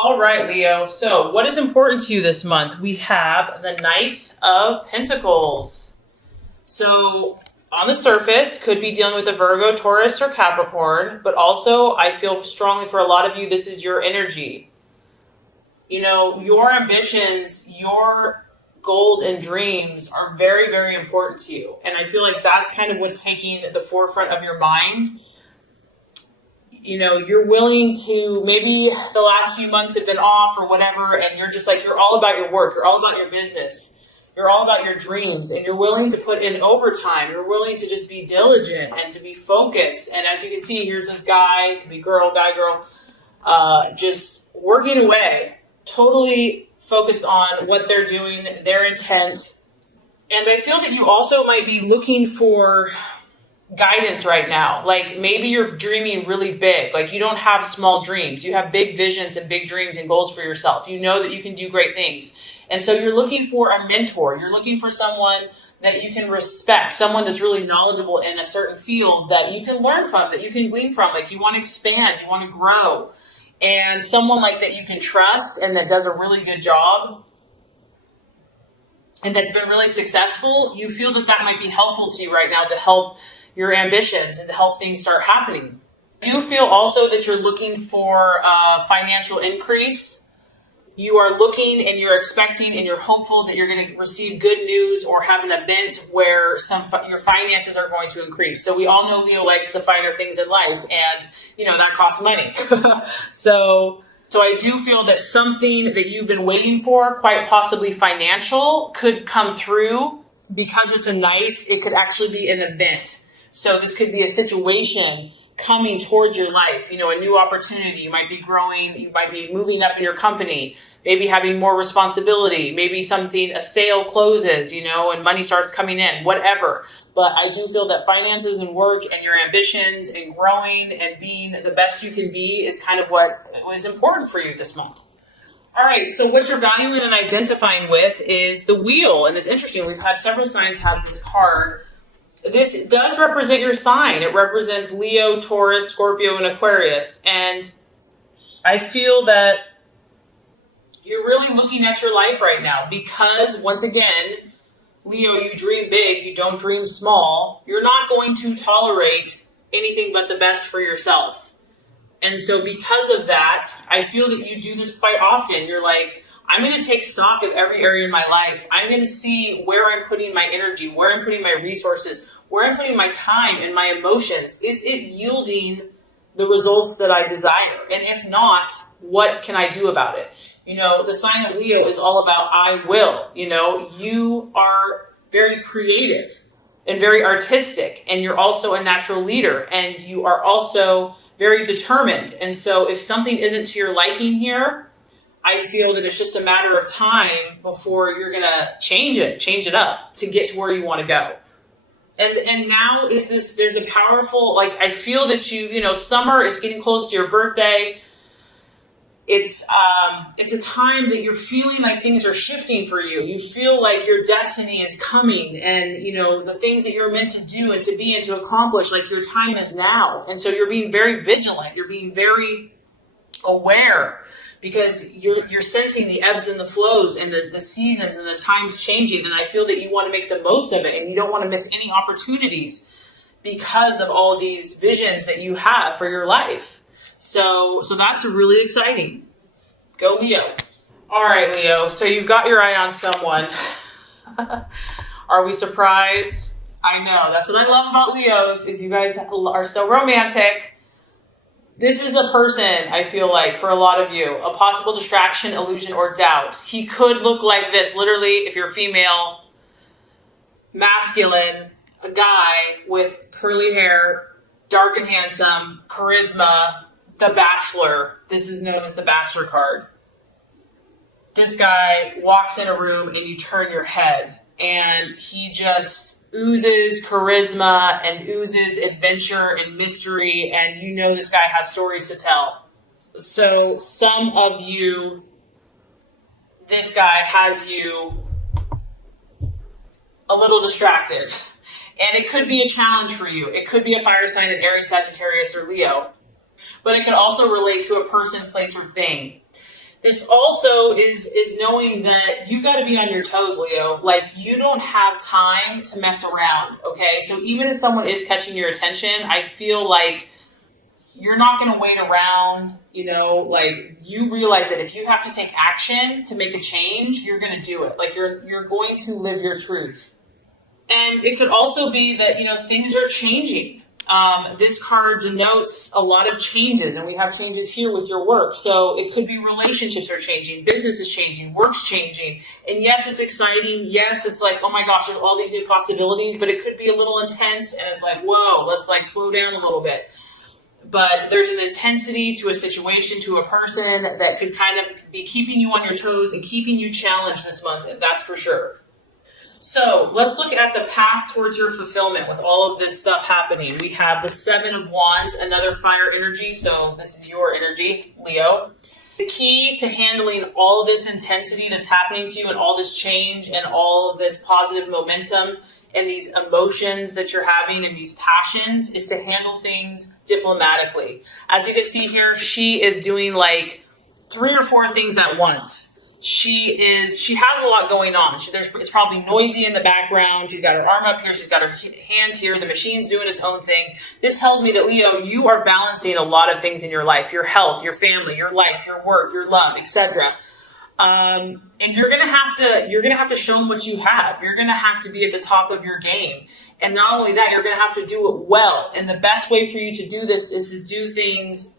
All right, Leo. So, what is important to you this month? We have the Knight of Pentacles. So, on the surface, could be dealing with a Virgo, Taurus, or Capricorn, but also I feel strongly for a lot of you, this is your energy. You know, your ambitions, your goals and dreams are very, very important to you. And I feel like that's kind of what's taking the forefront of your mind. You know, you're willing to, maybe the last few months have been off or whatever, and you're just like, you're all about your work, you're all about your business, you're all about your dreams, and you're willing to put in overtime, you're willing to just be diligent and to be focused. And as you can see, here's this guy, could be girl, guy, girl, just working away, totally focused on what they're doing, their intent. And I feel that you also might be looking for guidance right now. Like maybe you're dreaming really big. Like you don't have small dreams. You have big visions and big dreams and goals for yourself. You know that you can do great things. And so you're looking for a mentor. You're looking for someone that you can respect, someone that's really knowledgeable in a certain field that you can learn from, that you can glean from. Like you want to expand, you want to grow. And someone like that you can trust and that does a really good job and that's been really successful, you feel that that might be helpful to you right now to help your ambitions and to help things start happening. Do you feel also that you're looking for a financial increase? You are looking and you're expecting and you're hopeful that you're going to receive good news or have an event where your finances are going to increase. So we all know Leo likes the finer things in life, and you know that costs money. So I do feel that something that you've been waiting for, quite possibly financial, could come through. Because it's a Knight, it could actually be an event. So this could be a situation coming towards your life, you know, a new opportunity. You might be growing, you might be moving up in your company, maybe having more responsibility, maybe a sale closes, you know, and money starts coming in, whatever. But I do feel that finances and work and your ambitions and growing and being the best you can be is kind of what was important for you this month. All right, so what you're valuing and identifying with is the wheel. And it's interesting, we've had several signs have this card. This does represent your sign. It represents Leo, Taurus, Scorpio, and Aquarius. And I feel that you're really looking at your life right now because, once again, Leo, you dream big, you don't dream small. You're not going to tolerate anything but the best for yourself. And so because of that, I feel that you do this quite often. You're like, I'm going to take stock of every area in my life. I'm going to see where I'm putting my energy, where I'm putting my resources, where I'm putting my time and my emotions. Is it yielding the results that I desire? And if not, what can I do about it? You know, the sign of Leo is all about I will. You know, you are very creative and very artistic, and you're also a natural leader, and you are also very determined. And so if something isn't to your liking here, I feel that it's just a matter of time before you're going to change it up to get to where you want to go. And now there's a powerful, like, I feel that you know, summer, it's getting close to your birthday. It's a time that you're feeling like things are shifting for you. You feel like your destiny is coming, and you know the things that you're meant to do and to be and to accomplish, like your time is now. And so you're being very vigilant. You're being very aware because you're sensing the ebbs and the flows and the seasons and the times changing. And I feel that you want to make the most of it, and you don't want to miss any opportunities because of all these visions that you have for your life. So that's really exciting. Go Leo. All right, Leo. So you've got your eye on someone. Are we surprised? I know. That's what I love about Leos is you guys are so romantic. This is a person, I feel like, for a lot of you, a possible distraction, illusion, or doubt. He could look like this. Literally, if you're female, masculine, a guy with curly hair, dark and handsome, charisma, the Bachelor. This is known as the Bachelor card. This guy walks in a room and you turn your head, and he just oozes charisma and oozes adventure and mystery, and you know this guy has stories to tell. So some of you, this guy has you a little distracted, and it could be a challenge for you. It could be a fire sign in Aries, Sagittarius, or Leo. But it could also relate to a person, place, or thing. This also is knowing that you got to be on your toes, Leo. Like, you don't have time to mess around, okay? So even if someone is catching your attention, I feel like you're not going to wait around, like, you realize that if you have to take action to make a change, you're going to do it. Like, you're going to live your truth. And it could also be that, things are changing. This card denotes a lot of changes, and we have changes here with your work. So it could be relationships are changing, business is changing, work's changing. And yes, it's exciting. Yes, it's like, oh my gosh, there's all these new possibilities, but it could be a little intense, and it's like, whoa, let's like slow down a little bit. But there's an intensity to a situation, to a person that could kind of be keeping you on your toes and keeping you challenged this month, that's for sure. So let's look at the path towards your fulfillment with all of this stuff happening. We have the Seven of Wands, another fire energy. So this is your energy, Leo. The key to handling all of this intensity that's happening to you and all this change and all of this positive momentum and these emotions that you're having and these passions is to handle things diplomatically. As you can see here, she is doing like 3 or 4 things at once. She has a lot going on. It's probably noisy in the background. She's got her arm up here. She's got her hand here. The machine's doing its own thing. This tells me that, Leo, you are balancing a lot of things in your life, your health, your family, your life, your work, your love, etc. And you're gonna have to show them what you have. You're gonna have to be at the top of your game. And not only that, you're gonna have to do it well. And the best way for you to do this is to do things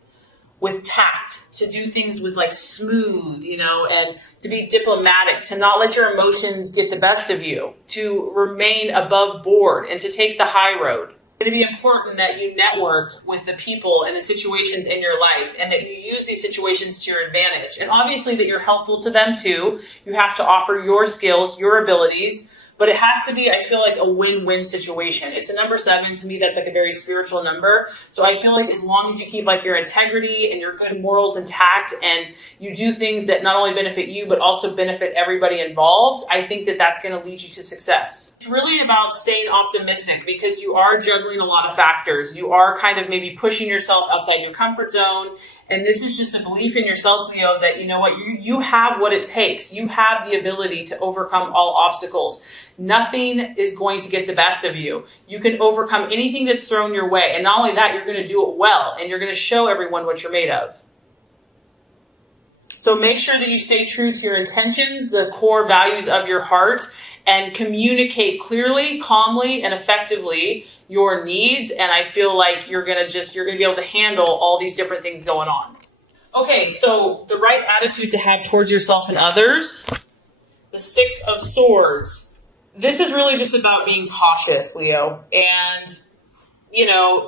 with tact, to do things with like smooth, and to be diplomatic, to not let your emotions get the best of you, to remain above board and to take the high road. It's going to be important that you network with the people and the situations in your life and that you use these situations to your advantage. And obviously that you're helpful to them too. You have to offer your skills, your abilities, but it has to be, I feel like, a win-win situation. It's a number 7. To me, that's like a very spiritual number. So I feel like as long as you keep like your integrity and your good morals intact and you do things that not only benefit you, but also benefit everybody involved, I think that that's going to lead you to success. It's really about staying optimistic because you are juggling a lot of factors. You are kind of maybe pushing yourself outside your comfort zone. And this is just a belief in yourself, Leo, that you know what, you have what it takes. You have the ability to overcome all obstacles. Nothing is going to get the best of you. You can overcome anything that's thrown your way. And not only that, you're going to do it well. And you're going to show everyone what you're made of. So make sure that you stay true to your intentions, the core values of your heart, and communicate clearly, calmly, and effectively your needs. And I feel like you're going to be able to handle all these different things going on. Okay, so the right attitude to have towards yourself and others, the 6 of Swords. This is really just about being cautious, Leo. And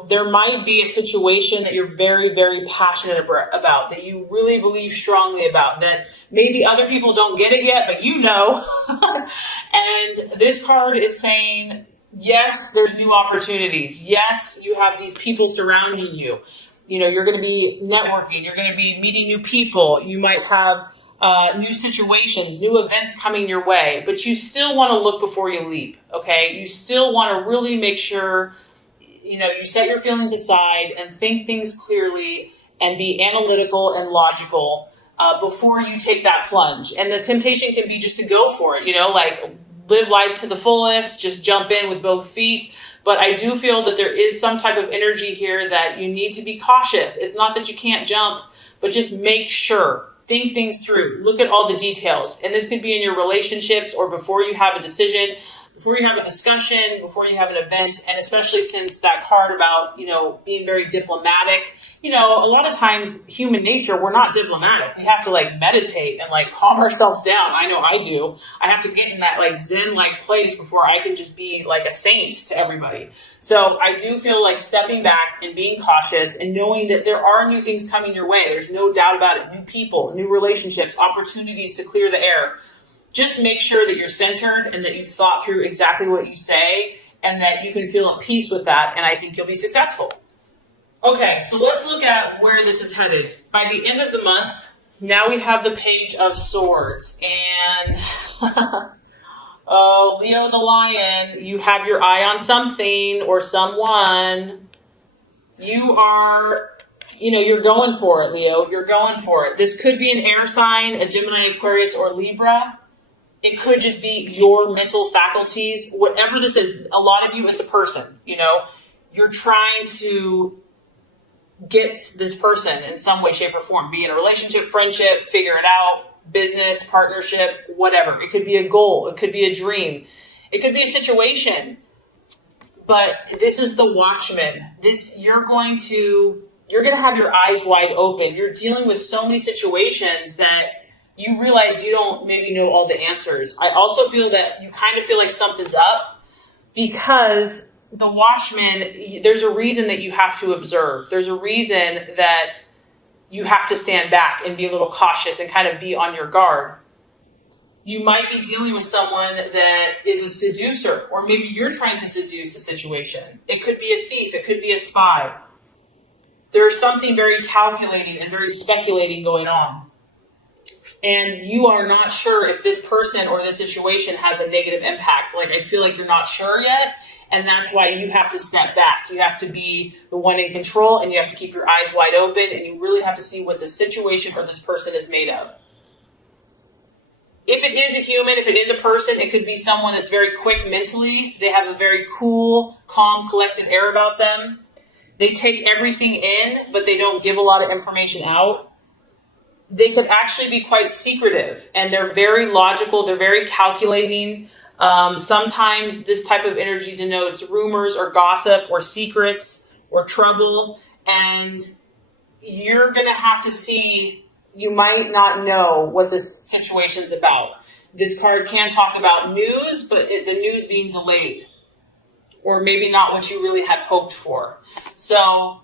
there might be a situation that you're very, very passionate about, that you really believe strongly about, that maybe other people don't get it yet, but And this card is saying, yes, there's new opportunities. Yes, you have these people surrounding you. You're going to be networking. You're going to be meeting new people. You might have new situations, new events coming your way, but you still want to look before you leap, okay? You still want to really make sure you set your feelings aside and think things clearly and be analytical and logical before you take that plunge. And the temptation can be just to go for it, like live life to the fullest, just jump in with both feet. But I do feel that there is some type of energy here that you need to be cautious. It's not that you can't jump, but just make sure. Think things through. Look at all the details. And this could be in your relationships or before you have a decision, before you have a discussion, before you have an event, and especially since that card about, being very diplomatic, a lot of times human nature, we're not diplomatic. We have to meditate and calm ourselves down. I know I do. I have to get in that Zen-like place before I can just be like a saint to everybody. So I do feel like stepping back and being cautious and knowing that there are new things coming your way. There's no doubt about it. New people, new relationships, opportunities to clear the air. Just make sure that you're centered and that you've thought through exactly what you say and that you can feel at peace with that, and I think you'll be successful. Okay, so let's look at where this is headed. By the end of the month, now we have the Page of Swords, and oh, Leo the Lion, you have your eye on something or someone. You are you're going for it, Leo. You're going for it. This could be an air sign, a Gemini, Aquarius, or Libra. It could just be your mental faculties. Whatever this is, a lot of you, it's a person, You're trying to get this person in some way, shape, or form. Be in a relationship, friendship, figure it out, business, partnership, whatever. It could be a goal. It could be a dream. It could be a situation. But this is the Watchman. You're going to have your eyes wide open. You're dealing with so many situations that you realize you don't maybe know all the answers. I also feel that you kind of feel like something's up because the Watchman, there's a reason that you have to observe. There's a reason that you have to stand back and be a little cautious and kind of be on your guard. You might be dealing with someone that is a seducer, or maybe you're trying to seduce a situation. It could be a thief. It could be a spy. There's something very calculating and very speculating going on. And you are not sure if this person or this situation has a negative impact. Like, I feel like you're not sure yet. And that's why you have to step back. You have to be the one in control, and you have to keep your eyes wide open, and you really have to see what the situation or this person is made of. If it is a human, if it is a person, it could be someone that's very quick mentally. They have a very cool, calm, collected air about them. They take everything in, but they don't give a lot of information out. They could actually be quite secretive, and they're very logical. They're very calculating. Sometimes this type of energy denotes rumors or gossip or secrets or trouble, and you're going to have to see, you might not know what this situation's about. This card can talk about news, but the news being delayed, or maybe not what you really had hoped for. So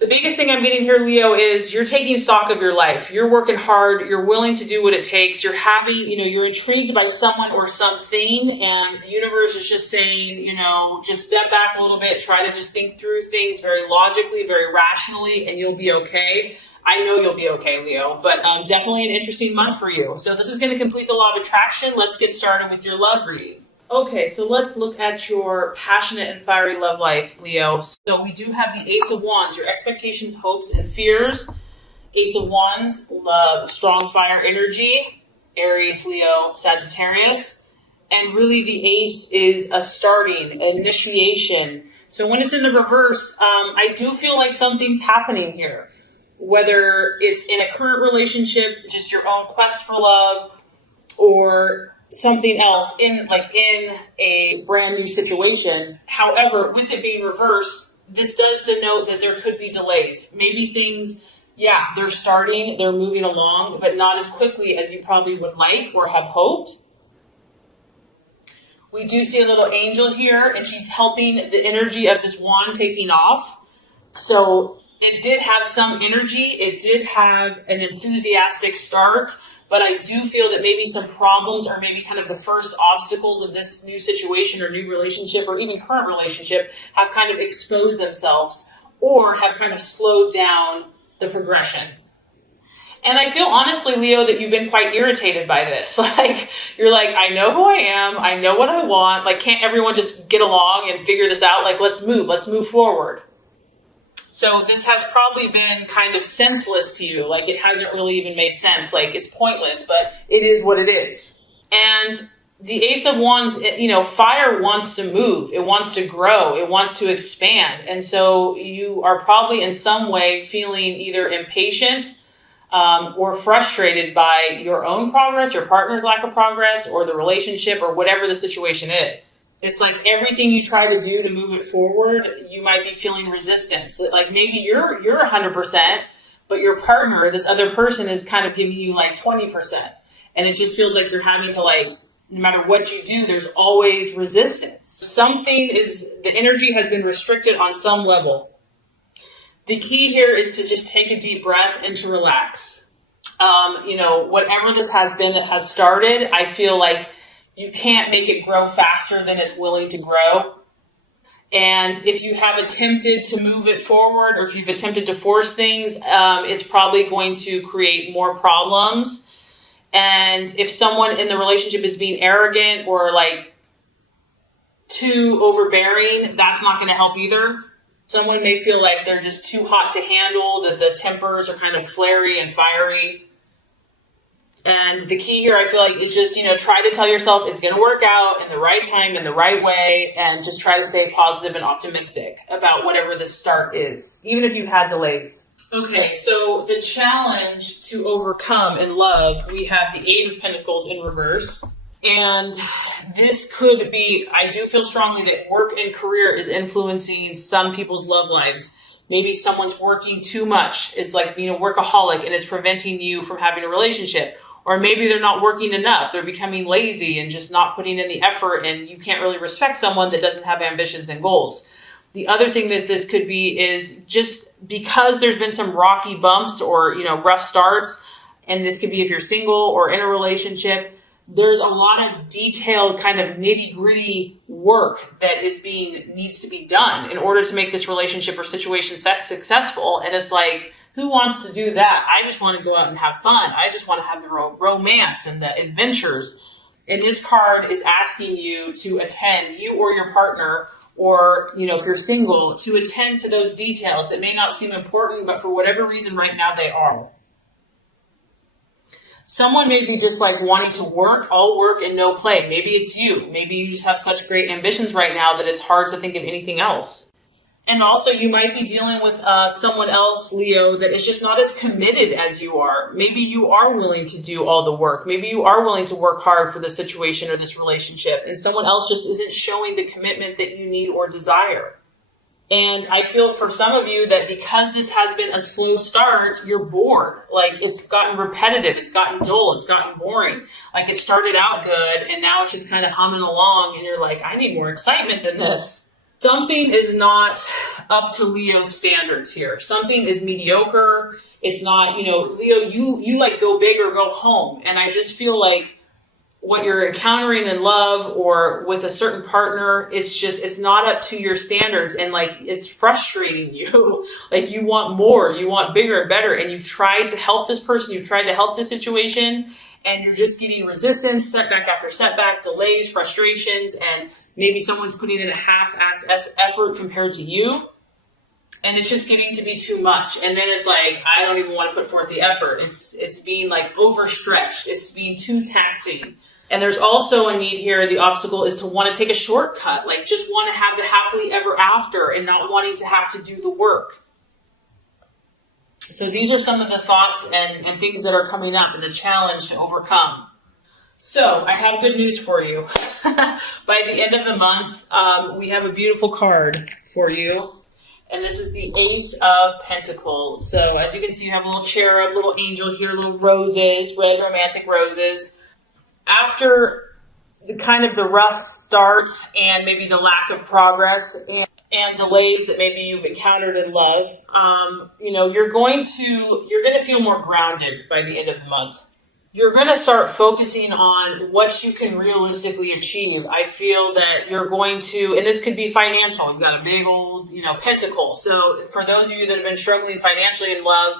the biggest thing I'm getting here, Leo, is you're taking stock of your life. You're working hard. You're willing to do what it takes. You're having, you're intrigued by someone or something, and the universe is just saying, just step back a little bit. Try to just think through things very logically, very rationally, and you'll be okay. I know you'll be okay, Leo, but definitely an interesting month for you. So this is going to complete the law of attraction. Let's get started with your love reading. Okay, so let's look at your passionate and fiery love life, Leo. So we do have the Ace of Wands, your expectations, hopes, and fears. Ace of Wands, love, strong fire energy, Aries, Leo, Sagittarius. And really the Ace is a starting, initiation. So when it's in the reverse, I do feel like something's happening here. Whether it's in a current relationship, just your own quest for love, or something else in a brand new situation. However, with it being reversed, this does denote that there could be delays. Maybe things, they're starting, they're moving along, but not as quickly as you probably would like or have hoped. We do see a little angel here, and she's helping the energy of this wand taking off. So it did have some energy. It did have an enthusiastic start. But I do feel that maybe some problems, or maybe kind of the first obstacles of this new situation or new relationship or even current relationship, have kind of exposed themselves or have kind of slowed down the progression. And I feel honestly, Leo, that you've been quite irritated by this. You're like, I know who I am. I know what I want. Can't everyone just get along and figure this out? Let's move forward. So this has probably been kind of senseless to you. It hasn't really even made sense. It's pointless, but it is what it is. And the Ace of Wands, fire wants to move. It wants to grow. It wants to expand. And so you are probably in some way feeling either impatient or frustrated by your own progress, your partner's lack of progress, or the relationship, or whatever the situation is. It's like everything you try to do to move it forward, you might be feeling resistance. Maybe you're 100%, but your partner, this other person, is kind of giving you 20%. And it just feels like you're having to no matter what you do, there's always resistance. The energy has been restricted on some level. The key here is to just take a deep breath and to relax. Whatever this has been that has started, I feel like you can't make it grow faster than it's willing to grow. And if you have attempted to move it forward, or if you've attempted to force things, it's probably going to create more problems. And if someone in the relationship is being arrogant or too overbearing, that's not going to help either. Someone may feel like they're just too hot to handle, that the tempers are kind of flary and fiery. And the key here, I feel like, is just, try to tell yourself it's going to work out in the right time, in the right way, and just try to stay positive and optimistic about whatever the start is, even if you've had delays. Okay, so the challenge to overcome in love, we have the Eight of Pentacles in reverse. And this could be, I do feel strongly that work and career is influencing some people's love lives. Maybe someone's working too much, is like being a workaholic, and it's preventing you from having a relationship. Or maybe they're not working enough. They're becoming lazy and just not putting in the effort, and you can't really respect someone that doesn't have ambitions and goals. The other thing that this could be is just because there's been some rocky bumps or, rough starts, and this could be if you're single or in a relationship, there's a lot of detailed kind of nitty-gritty work that needs to be done in order to make this relationship or situation successful. And it's like, who wants to do that? I just want to go out and have fun. I just want to have the romance and the adventures. And this card is asking you to attend, you or your partner, or, if you're single, to attend to those details that may not seem important, but for whatever reason right now they are. Someone may be just like wanting to work, all work and no play. Maybe it's you. Maybe you just have such great ambitions right now that it's hard to think of anything else. And also you might be dealing with someone else, Leo, that is just not as committed as you are. Maybe you are willing to do all the work. Maybe you are willing to work hard for the situation or this relationship, and someone else just isn't showing the commitment that you need or desire. And I feel for some of you that because this has been a slow start, you're bored. Like, it's gotten repetitive, it's gotten dull, it's gotten boring. Like, it started out good and now it's just kind of humming along, and you're like, I need more excitement than this. Something is not up to Leo's standards here. Something is mediocre. It's not, Leo, you like go big or go home. And I just feel like what you're encountering in love or with a certain partner, it's not up to your standards, and like it's frustrating you. Like, you want more, you want bigger and better, and you've tried to help this person, you've tried to help this situation, and you're just getting resistance, setback after setback, delays, frustrations, and maybe someone's putting in a half-ass effort compared to you, and it's just getting to be too much. And then it's like, I don't even want to put forth the effort. It's being like overstretched. It's being too taxing. And there's also a need here. The obstacle is to want to take a shortcut, like just want to have the happily ever after and not wanting to have to do the work. So these are some of the thoughts and things that are coming up and the challenge to overcome. So I have good news for you. By the end of the month, we have a beautiful card for you. And this is the Ace of Pentacles. So as you can see, you have a little cherub, little angel here, little roses, red romantic roses. After the kind of the rough start and maybe the lack of progress and delays that maybe you've encountered in love, you're going to feel more grounded by the end of the month. You're going to start focusing on what you can realistically achieve. I feel that you're going to, and this could be financial. You've got a big old, pentacle. So for those of you that have been struggling financially in love,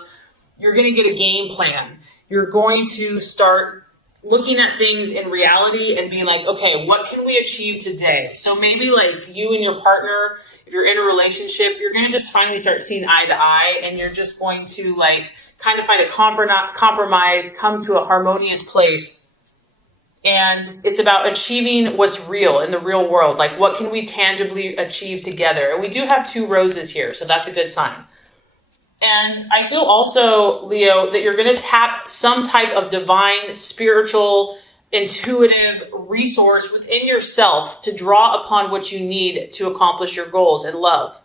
you're going to get a game plan. You're going to start looking at things in reality and being like, okay, what can we achieve today? So maybe like you and your partner, if you're in a relationship, you're going to just finally start seeing eye to eye, and you're just going to like kind of find a compromise, come to a harmonious place. And it's about achieving what's real in the real world. Like, what can we tangibly achieve together? And we do have 2 roses here, so that's a good sign. And I feel also, Leo, that you're going to tap some type of divine, spiritual, intuitive resource within yourself to draw upon what you need to accomplish your goals in love.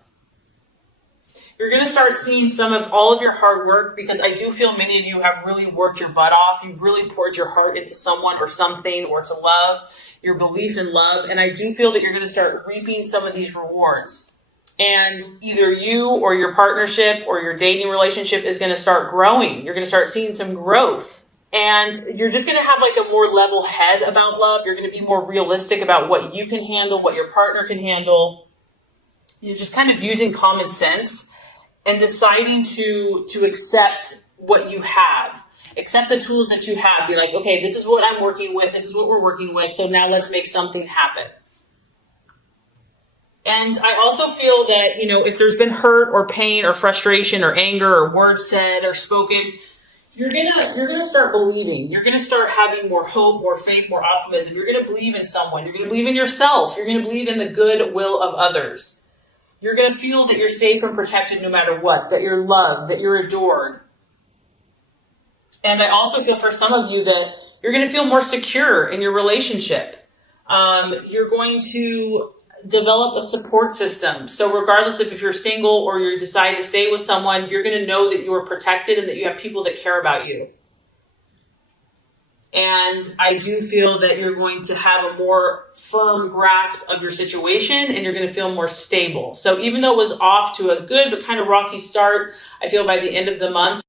You're going to start seeing some of all of your hard work, because I do feel many of you have really worked your butt off. You've really poured your heart into someone or something, or to love, your belief in love. And I do feel that you're going to start reaping some of these rewards. And either you or your partnership or your dating relationship is going to start growing. You're going to start seeing some growth. And you're just going to have like a more level head about love. You're going to be more realistic about what you can handle, what your partner can handle. You're just kind of using common sense and deciding to accept what you have. Accept the tools that you have. Be like, okay, this is what I'm working with. This is what we're working with. So now let's make something happen. And I also feel that, if there's been hurt or pain or frustration or anger or words said or spoken, you're gonna start believing. You're gonna start having more hope, more faith, more optimism. You're gonna believe in someone. You're gonna believe in yourself. You're gonna believe in the good will of others. You're gonna feel that you're safe and protected no matter what, that you're loved, that you're adored. And I also feel for some of you that you're gonna feel more secure in your relationship. You're going to develop a support system. So regardless if you're single or you decide to stay with someone, you're going to know that you are protected and that you have people that care about you. And I do feel that you're going to have a more firm grasp of your situation and you're going to feel more stable. So even though it was off to a good but kind of rocky start, I feel by the end of the month,